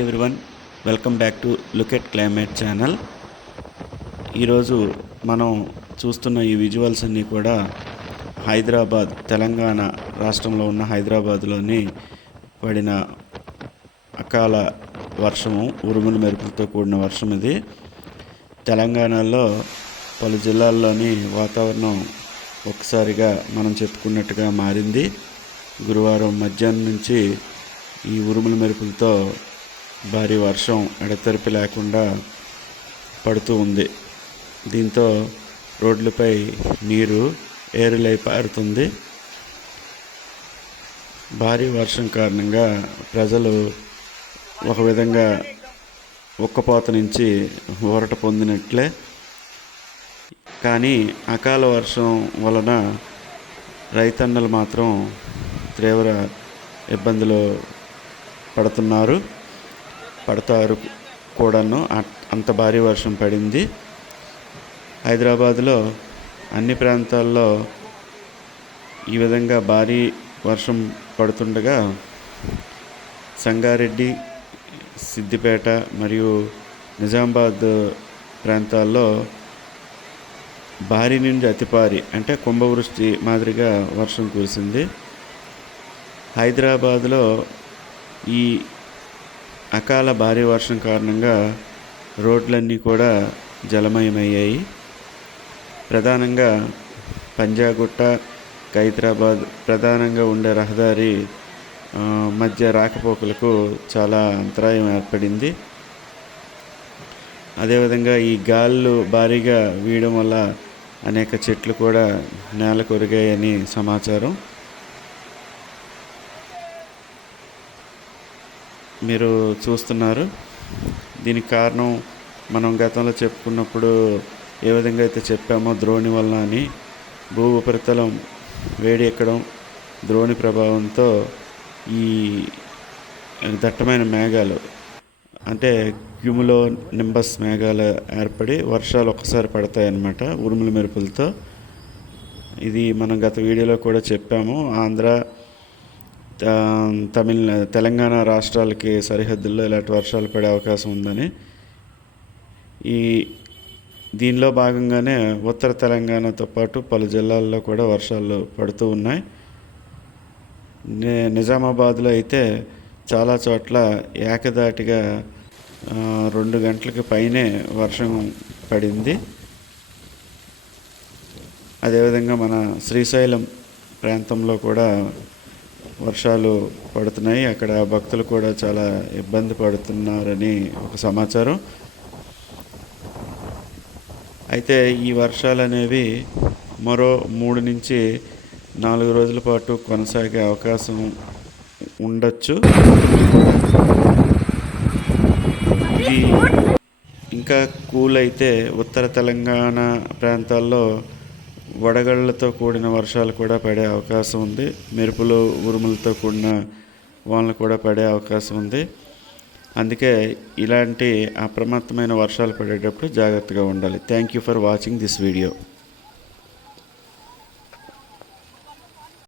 Welcome back to look at climate channel ఈరోజు మనం చూస్తున్న ఈ విజువల్స్ అన్నీ కూడా హైదరాబాద్ తెలంగాణ రాష్ట్రంలో ఉన్న హైదరాబాద్లోని పడిన అకాల వర్షము ఉరుముల మెరుపులతో కూడిన వర్షం ఇది. తెలంగాణలో పలు జిల్లాల్లోని వాతావరణం ఒకసారిగా మనం చెప్పుకున్నట్టుగా మారింది. గురువారం మధ్యాహ్నం నుంచి ఈ ఉరుముల మెరుపులతో భారీ వర్షం ఎడతెరిపి లేకుండా పడుతూ ఉంది. దీంతో రోడ్లపై నీరు ఏరులై పారుతుంది. భారీ వర్షం కారణంగా ప్రజలు ఒక విధంగా ఉక్కపోత నుంచి ఊరట పొందినట్లే. కానీ అకాల వర్షం వలన రైతన్నలు మాత్రం తీవ్ర ఇబ్బందులు పడుతున్నారు. పడతారు కూడాను. అంత భారీ వర్షం పడింది. హైదరాబాద్లో అన్ని ప్రాంతాల్లో ఈ విధంగా భారీ వర్షం పడుతుండగా సంగారెడ్డి సిద్దిపేట మరియు నిజామాబాద్ ప్రాంతాల్లో భారీ నుండి అతి భారీ అంటే కుంభవృష్టి మాదిరిగా వర్షం కురిసింది. హైదరాబాద్లో ఈ అకాల భారీ వర్షం కారణంగా రోడ్లన్నీ కూడా జలమయమయ్యాయి. ప్రధానంగా పంజాగుట్ట హైదరాబాద్ ప్రధానంగా ఉండే రహదారి మధ్య రాకపోకలకు చాలా అంతరాయం ఏర్పడింది. అదేవిధంగా ఈ గాళ్ళు భారీగా వీయడం వల్ల అనేక చెట్లు కూడా నేల కొరిగాయని సమాచారం. మీరు చూస్తున్నారు. దీనికి కారణం మనం గతంలో చెప్పుకున్నప్పుడు ఏ విధంగా అయితే చెప్పామో ద్రోణి వలన అని భూ ఉపరితలం వేడి ఎక్కడం ద్రోణి ప్రభావంతో ఈ దట్టమైన మేఘాలు అంటే క్యూములో నింబస్ మేఘాలు ఏర్పడి వర్షాలు ఒక్కసారి పడతాయన్నమాట ఉరుముల మెరుపులతో. ఇది మనం గత వీడియోలో కూడా చెప్పాము. ఆంధ్ర తమిళ తెలంగాణ రాష్ట్రాలకి సరిహద్దుల్లో ఇలాంటి వర్షాలు పడే అవకాశం ఉందని. ఈ దీనిలో భాగంగానే ఉత్తర తెలంగాణతో పాటు పలు జిల్లాల్లో కూడా వర్షాలు పడుతూ ఉన్నాయి. నిజామాబాద్లో అయితే చాలా చోట్ల ఏకదాటిగా రెండు గంటలకి పైనే వర్షం పడింది. అదేవిధంగా మన శ్రీశైలం ప్రాంతంలో కూడా వర్షాలు పడుతున్నాయి. అక్కడ భక్తులు కూడా చాలా ఇబ్బంది పడుతున్నారని ఒక సమాచారం. అయితే ఈ వర్షాలు అనేవి మరో మూడు నుంచి నాలుగు రోజుల పాటు కొనసాగే అవకాశం ఉండొచ్చు. ఇది ఇంకా కూల్ అయితే ఉత్తర తెలంగాణ ప్రాంతాల్లో వడగళ్ళతో కూడిన వర్షాలు కూడా పడే అవకాశం ఉంది. మెరుపులు ఉరుములతో కూడిన వానలు కూడా పడే అవకాశం ఉంది. అందుకే ఇలాంటి అప్రమత్తమైన వర్షాలు పడేటప్పుడు జాగ్రత్తగా ఉండాలి. Thank you for watching this video